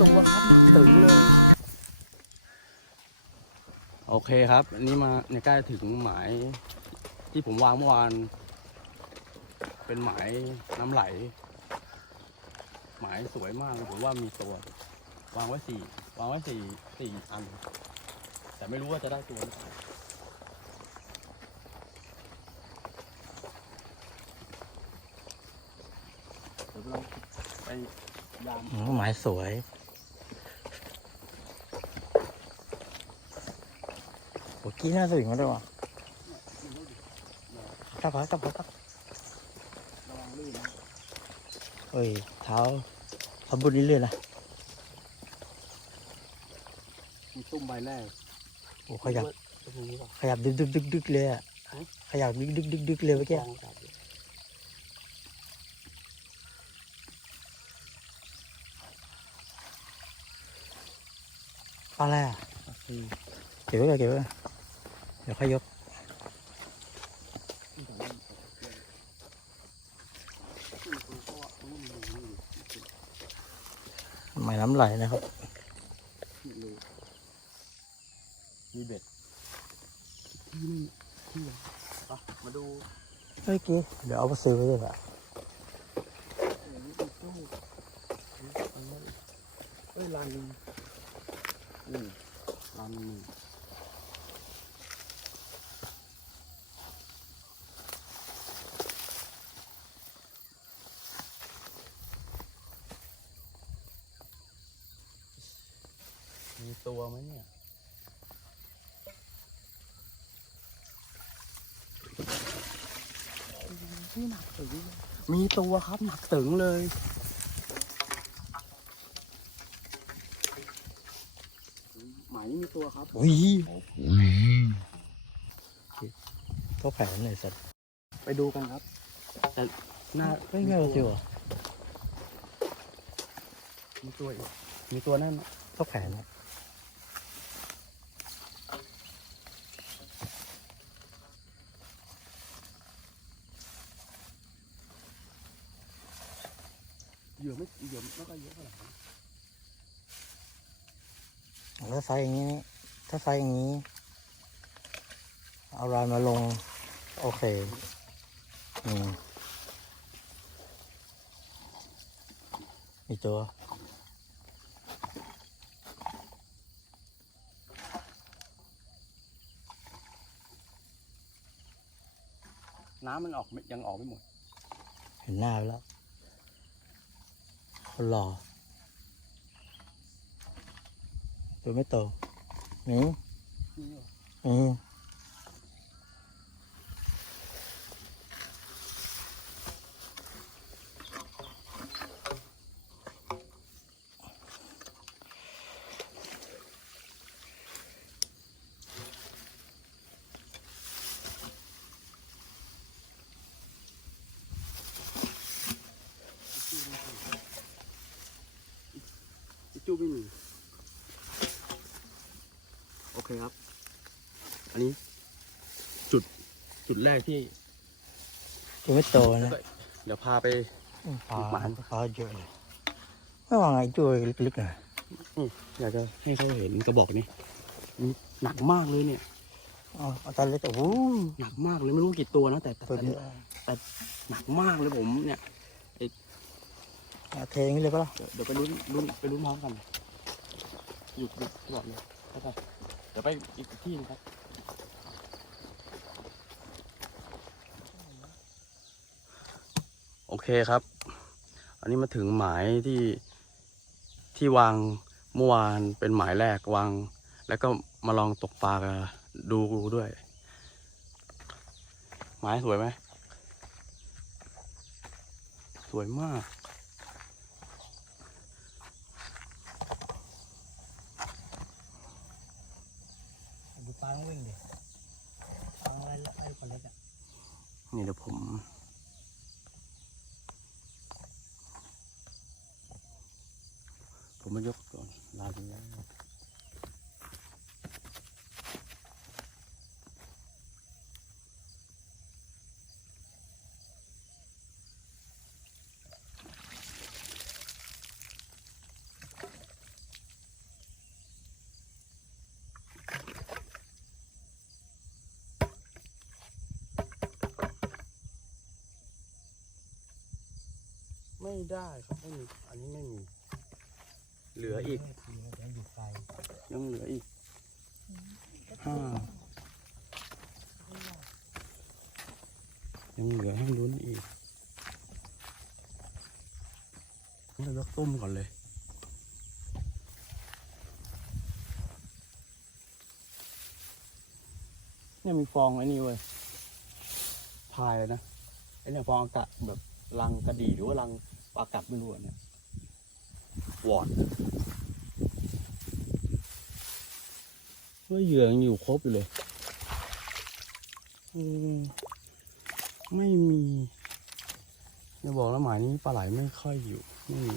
ตัวครับถึงเลยโอเคครับ อันนี้มาเนี่ยใกล้ถึงหมายที่ผมวางเมื่อวาน เป็นหมายน้ำไหล หมายสวยมากผมว่ามีตัว วางไว้สี่วางไว้สี่สี่อัน แต่ไม่รู้ว่าจะได้ตัวหรือเปล่าเดี๋ยวเราไปยามหมายสวย โอ้กี้น่าสวิงมาด้วยว่ะกลับมากลับมากลับระวังลื่นนะเอ้ยเท้าทำบุญนี้เลยนะมีตุ้มใบแรกโอ้ขยับตรงนี้ป่ะขยับดึกดึกดึกดึกเลยอะฮะขยับดึกดึกดึกดึกเลยเมื่อกี้กองจับอยู่อะไรอะโอเคเก็บไว้ก่อนเก็บไว้ก่อน เดี๋ยวค่อยยกนี่แต่ว่ามันตกเยอะนี่คือเพราะว่าตรงนี้มันมีนี่หมายน้ำไหลนะครับนี่เลยมีเบ็ดที่นี่ที่ไหนไปมาดูเฮ้ยกี้เดี๋ยวเอาไปซื้อไว้ด้วยอะเอ้ยนี่เป็นตู้เอ้ยลานหนึ่งนี่ลานหนึ่งมีตัวไหมเนี่ย ที่ หนักถึงเลยมีตัวครับหนักถึงเลย หมายมีตัวครับอุ้ยก็แผลหน่อยสัตว์ไปดูกันครับ แต่หน้าเฮ้ยไม่เอาจริงเหรอมีตัวอีกมีตัวนั่นก็แผลนะ เหยื่อไม่เหยื่อไม่ค่อยเยอะเท่าไหร่นะถ้าไซส์อย่างนี้นี่ถ้าไซส์อย่างนี้ เอารายมาลง โอเคอืมมีตัวน้ำมันออกไม่ยังออกไม่หมด เห็นหน้าไปแล้ว คนหล่อตัวไม่โตนี่นี่เหรอ นี่อีจู้ไม่มี โอเคครับ อันนี้ จุดจุดแรกที่ตัวไม่โตนะเดี๋ยวพาไป ปลาหมาน ปลาเยอะเลยไม่วางไอ้ตัวลึกๆนะอยากจะให้เขาเห็นกระบอกนี้มันหนักมากเลยเนี่ยอ๋อเอาตาเล็กแต่โอ้โหหนักมากเลยไม่รู้กี่ตัวนะแต่แต่ตัวแต่เดียวหนักมากเลยผมเนี่ย เทอย่างนี้เลยปะล่ะเดี๋ยวเดี๋ยวไปลุ้นลุ้นไปลุ้นพร้อมกันหยุดหยุดก่อนเลยแล้วก็เดี๋ยวไปอีกที่หนึงครับโอเคครับ อันนี้มาถึงหมายที่ที่วางเมื่อวานเป็นหมายแรกวาง แล้วก็มาลองตกปลากันดูด้วย หมายสวยไหม สวยมาก ดูปลาวิ่งดิปลาอะไรไอ้คนเล็กอะ นี่เดี๋ยวผม ผมมายกก่อนลาดีแล้ว ไม่ได้ครับไม่มีอันนี้ไม่มี เหลืออีกไม่ทีมันจะอยู่ไกลยังเหลืออีกห้ายังเหลือให้ลุ้นอีกเรายกตุ้มก่อนเลยเนี่ยมีฟองไอ้นี่เว้ยพายเลยนะไอ้เนี่ยฟองอากาศแบบ รังกระดี่หรือว่ารังปลากัดไม่รู้เนี่ยวอดว่าเหยื่อยังอยู่ครบอยู่เลยอืมไม่มีจะบอกแล้วหมายนี้ปลาไหลไม่ค่อยอยู่ไม่มี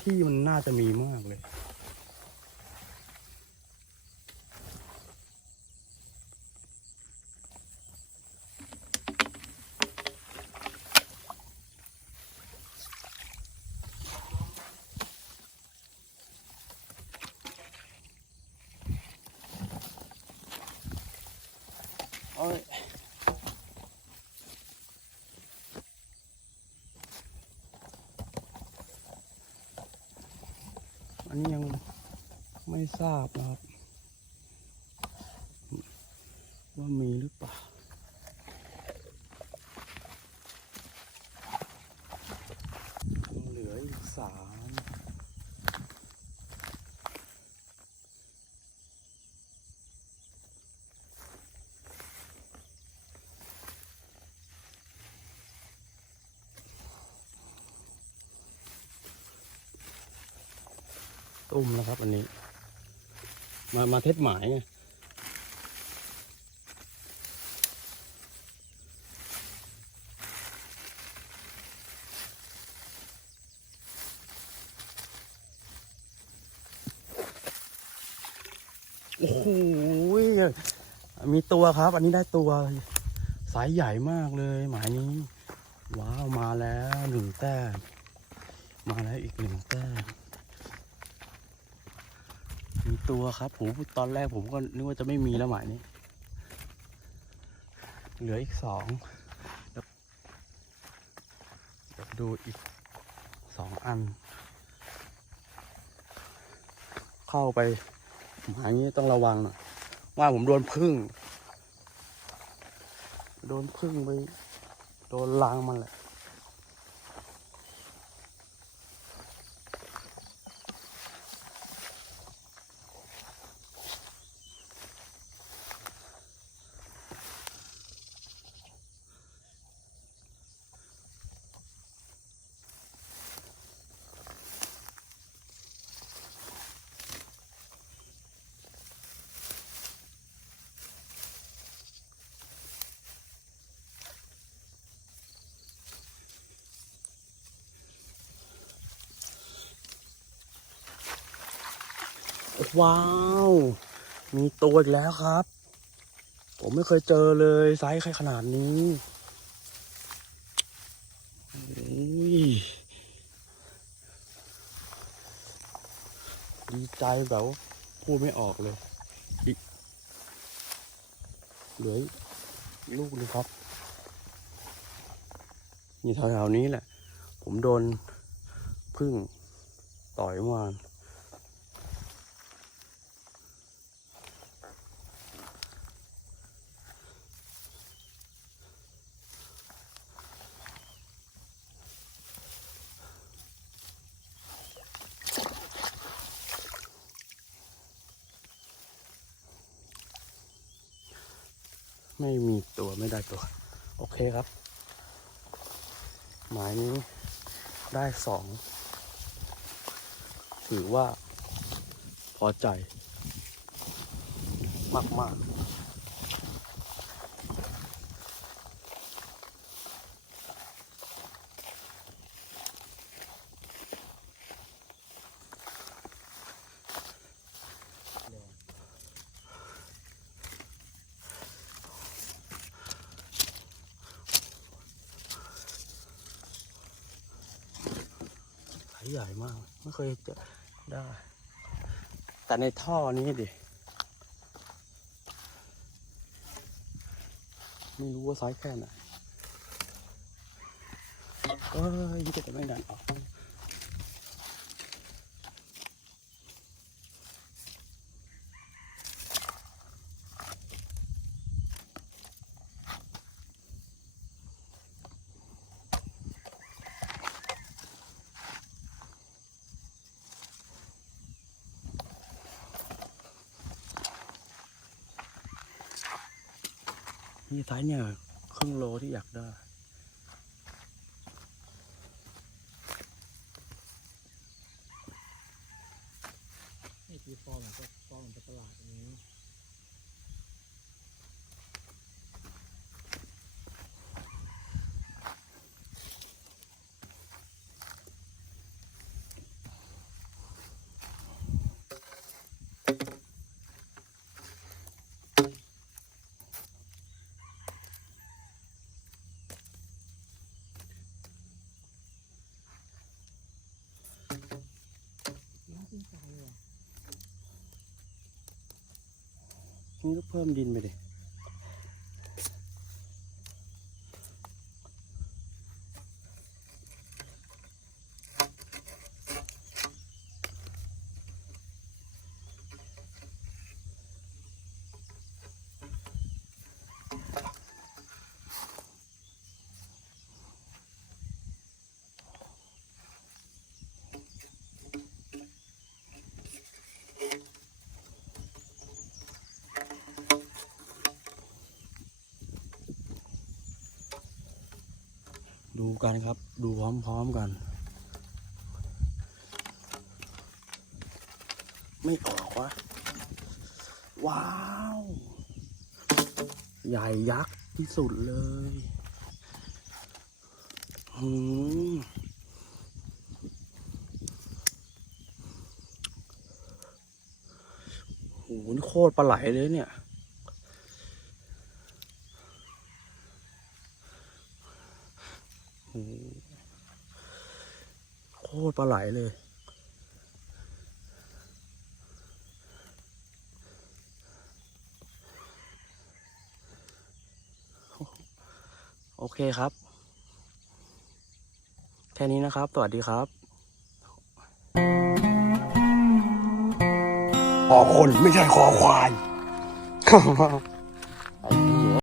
ที่มันน่าจะมีมากเลย โอ้ยอันนี้ยังไม่ ทราบนะครับ ว่ามีหรือเปล่าเหลืออีกสามตุ้มแล้วครับอันนี้ มามาเทศหมายไงโอ้โหมีตัวครับ อันนี้ได้ตัว สายใหญ่มากเลยหมายนี้ ว้าว มาแล้วหนึ่งแต้มมาแล้วอีกหนึ่งแต้ม ตัวครับผมตอนแรกผมก็นึกว่าจะไม่มีแล้วหมายนี้ เหลืออีกสองดูอีกสองอัน เข้าไปหมายนี้ต้องระวังหน่อยว่าผมโดนพึ่ง โดนพึ่งไป โดนลางมันแหละ ว้าว มีตัวอีกแล้วครับ ผมไม่เคยเจอเลยไซส์ใครขนาดนี้ดีใจแบบพูดไม่ออกเลยเหลือลูกหนึงครับนี่แถวๆนี้แหละ ผมโดนพึ่งต่อยเมื่อวาน ไม่มีตัวไม่ได้ตัว โอเคครับ หมายนี้ได้สองถือว่าพอใจ มากมากๆ ใหญ่มาก ไม่เคยเจอได้ แต่ในท่อนี้ดิ ไม่รู้ว่าไซส์แค่ไหนเอ้ยยิ่งจะไม่ดันออก นี่ไซส์เนี่ยครึ่งโลที่อยากได้ นี่คือฟอร์มของฟอร์มของตลาดอันนี้ น้ำขึ้นใจว่ะ นี่ก็เพิ่มดินไปเลย ดูกันครับ ดูพร้อมๆกัน ไม่ออกวะว้าว ใหญ่ยักษ์ที่สุดเลยหืมโหนี่โคตรปลาไหลเลยเนี่ย โอ้โหโค ตรปลาไหลเลย โอเคครับ แค่นี้นะครับ สวัสดีครับ ขอคนไม่ใช่ขอควาย